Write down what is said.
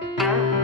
Música